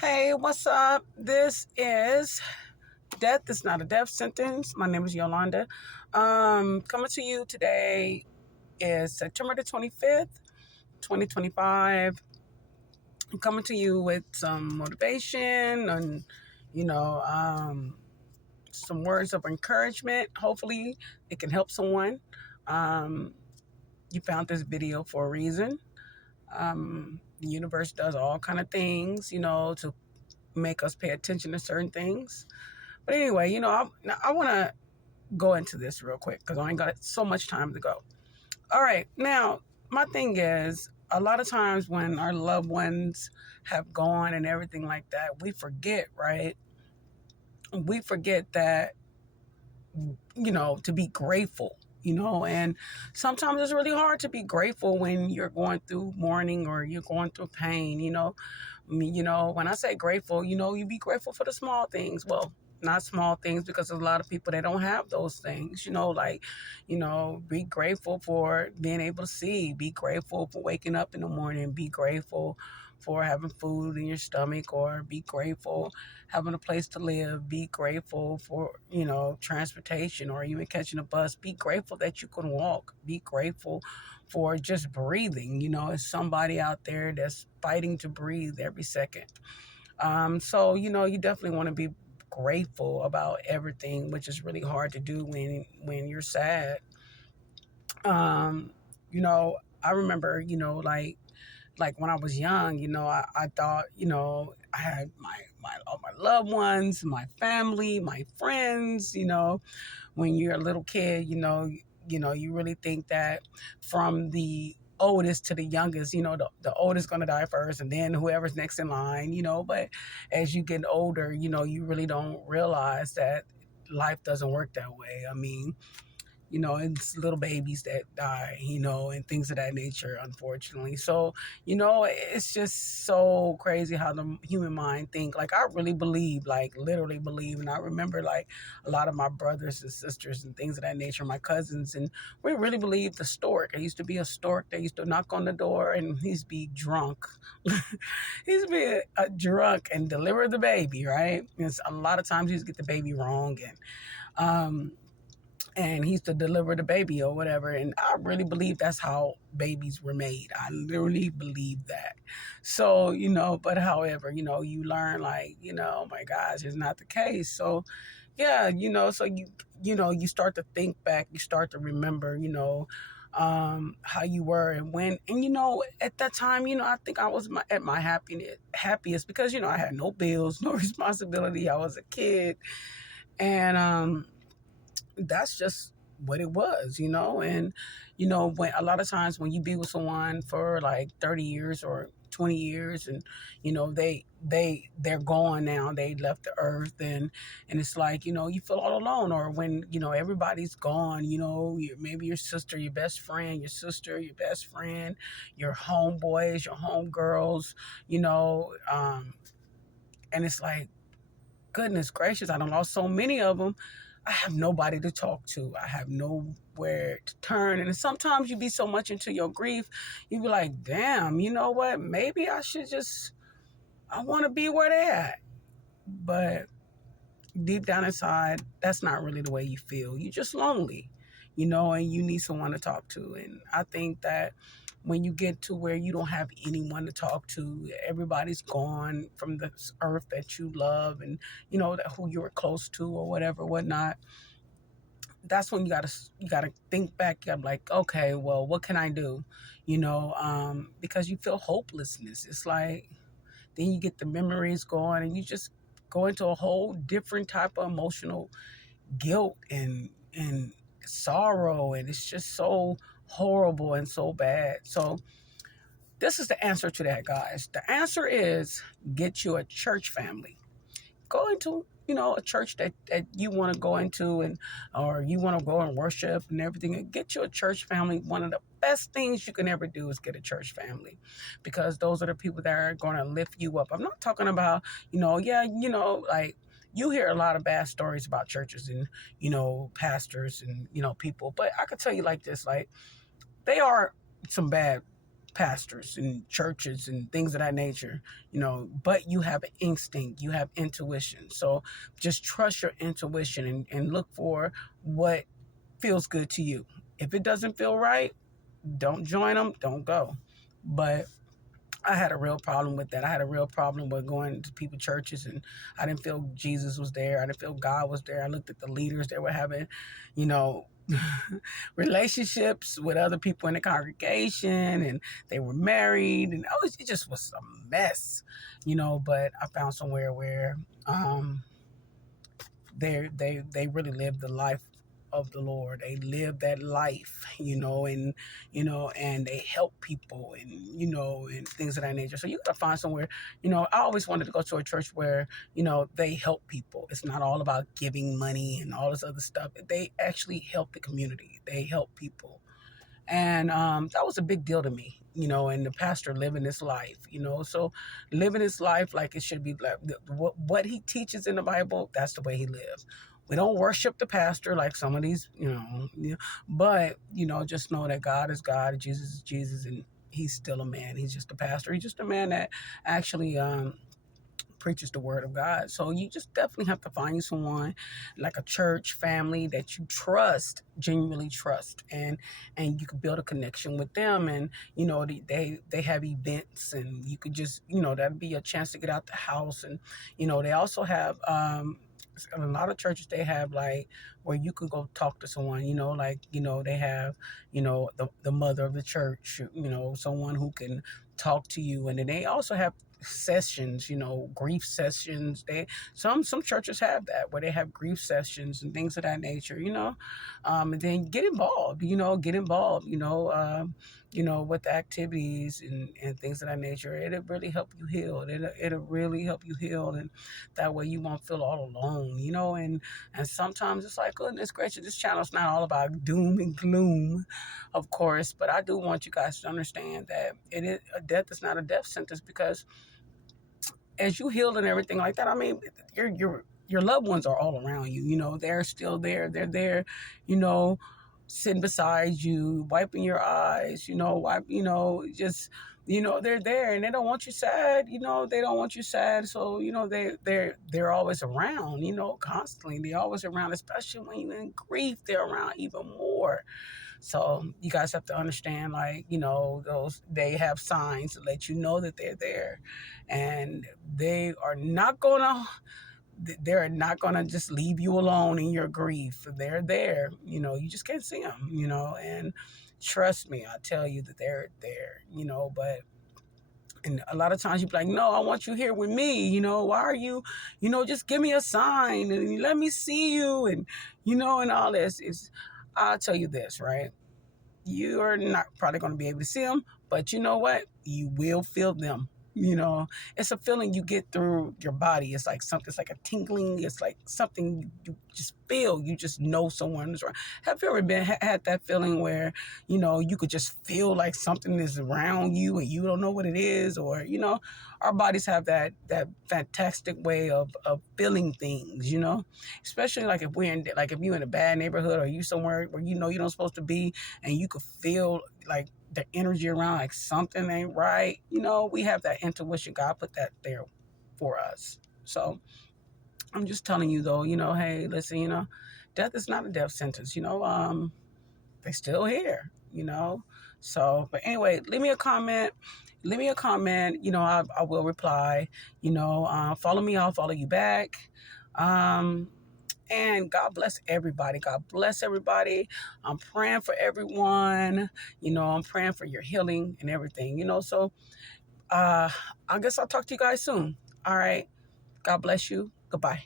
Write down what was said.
Hey, what's up? This is Death is Not a Death Sentence. My name is Yolanda. Coming to you today is September the 25th, 2025. I'm coming to you with some motivation and, you know, some words of encouragement. Hopefully, it can help someone. Um, you found this video for a reason. The universe does all kind of things, to make us pay attention to certain things. But anyway, I want to go into this real quick because I ain't got so much time to go. All right. Now, my thing is, a lot of times when our loved ones have gone and everything like that, we forget, right? We forget that, to be grateful, and sometimes it's really hard to be grateful when you're going through mourning or you're going through pain, when I say grateful, you be grateful for the small things. Well, not small things, because there's a lot of people that don't have those things, be grateful for being able to see, be grateful for waking up in the morning, be grateful for having food in your stomach, or be grateful having a place to live, be grateful for, transportation or even catching a bus, be grateful that you can walk, be grateful for just breathing. It's somebody out there that's fighting to breathe every second. So, you definitely want to be grateful about everything, which is really hard to do when you're sad. Um, I remember, like when I was young, I thought, I had all my loved ones, my family, my friends. When you're a little kid, you really think that from the oldest to the youngest, the oldest going to die first and then whoever's next in line, but as you get older, you really don't realize that life doesn't work that way. I mean, it's little babies that die, and things of that nature, unfortunately. So, it's just so crazy how the human mind think. Like, I really believe, like, literally believe. And I remember, like, a lot of my brothers and sisters and things of that nature, my cousins, and we really believed the stork. I used to be a stork that used to knock on the door and he used to be drunk. He used to be a drunk and deliver the baby, right? And a lot of times he used to get the baby wrong. And he used to deliver the baby or whatever. And I really believe that's how babies were made. I literally believe that. So, but however, you learn, like, oh my gosh, it's not the case. So, yeah, so you start to think back, you start to remember, how you were and when. And, at that time, I think I was at my happiest because, I had no bills, no responsibility. I was a kid. And, that's just what it was, and when a lot of times when you be with someone for like 30 years or 20 years, and they're gone now, they left the earth, and it's like, you feel all alone. Or when everybody's gone, maybe your sister, your best friend, your sister, your best friend, your homeboys, your homegirls, and it's like, goodness gracious, I done lost so many of them. I have nobody to talk to. I have nowhere to turn. And sometimes you be so much into your grief, you be like, damn, you know what? Maybe I should I want to be where they at. But deep down inside, that's not really the way you feel. You're just lonely, and you need someone to talk to. And I think that when you get to where you don't have anyone to talk to, everybody's gone from the earth that you love, and that who you were close to or whatever, whatnot. That's when you gotta think back. I'm like, okay, well, what can I do? Because you feel hopelessness. It's like then you get the memories going, and you just go into a whole different type of emotional guilt and sorrow, and it's just so horrible and so bad. So this is the answer to that, guys. The answer is get you a church family. Go into, a church that you want to go into, and or you want to go and worship and everything, and get you a church family. One of the best things you can ever do is get a church family, because those are the people that are going to lift you up. I'm not talking about, like, you hear a lot of bad stories about churches and, pastors and, people. But I could tell you like this, like, they are some bad pastors and churches and things of that nature, but you have an instinct, you have intuition. So just trust your intuition and look for what feels good to you. If it doesn't feel right, don't join them, don't go. But I had a real problem with that. I had a real problem with going to people churches, and I didn't feel Jesus was there. I didn't feel God was there. I looked at the leaders that were having, you know, relationships with other people in the congregation, and they were married, and it just was a mess, But I found somewhere where they really lived the life of the Lord. They live that life, and they help people, and things of that nature. So you gotta find somewhere. I always wanted to go to a church where they help people. It's not all about giving money and all this other stuff. They actually help the community. They help people. And that was a big deal to me, and the pastor living his life, so living his life like it should be. Like what he teaches in the Bible, that's the way he lives. We don't worship the pastor like some of these, but, just know that God is God, Jesus is Jesus, and he's still a man. He's just a pastor. He's just a man that actually preaches the word of God. So you just definitely have to find you someone like a church family that you trust, genuinely trust, and you can build a connection with them. And they have events, and you could just that'd be a chance to get out the house. And they also have a lot of churches, they have like where you can go talk to someone, they have the mother of the church, someone who can talk to you. And then they also have sessions, grief sessions. Some churches have that, where they have grief sessions and things of that nature, and then get involved, with the activities and things of that nature. It'll really help you heal. It'll really help you heal, and that way you won't feel all alone, and sometimes it's like, goodness gracious, this channel's not all about doom and gloom, of course, but I do want you guys to understand that death is not a death sentence, because as you heal and everything like that, I mean, your loved ones are all around you. They're still there. They're there, sitting beside you, wiping your eyes, they're there, and they don't want you sad. They don't want you sad. So they're always around. Constantly. They're always around, especially when you're in grief. They're around even more. So you guys have to understand, like, they have signs to let you know that they're there, and they're not gonna just leave you alone in your grief. They're there, you just can't see them, and trust me, I tell you that they're there, and a lot of times you be like, no, I want you here with me, why are you, just give me a sign and let me see you, and, and all this. I'll tell you this, right? You are not probably going to be able to see them, but you know what? You will feel them. It's a feeling you get through your body. It's like something, it's like a tingling. It's like something you just feel. You just know someone is around. Have you ever had that feeling where, you could just feel like something is around you and you don't know what it is? Or, our bodies have that fantastic way of feeling things, especially like if if you're in a bad neighborhood, or you somewhere where you don't supposed to be, and you could feel like the energy around, like something ain't right. We have that intuition. God put that there for us. So I'm just telling you though, hey, listen, death is not a death sentence. They're still here, So, but anyway, leave me a comment. I will reply. Follow me, I'll follow you back. And God bless everybody. God bless everybody. I'm praying for everyone. I'm praying for your healing and everything, So I guess I'll talk to you guys soon. All right. God bless you. Goodbye.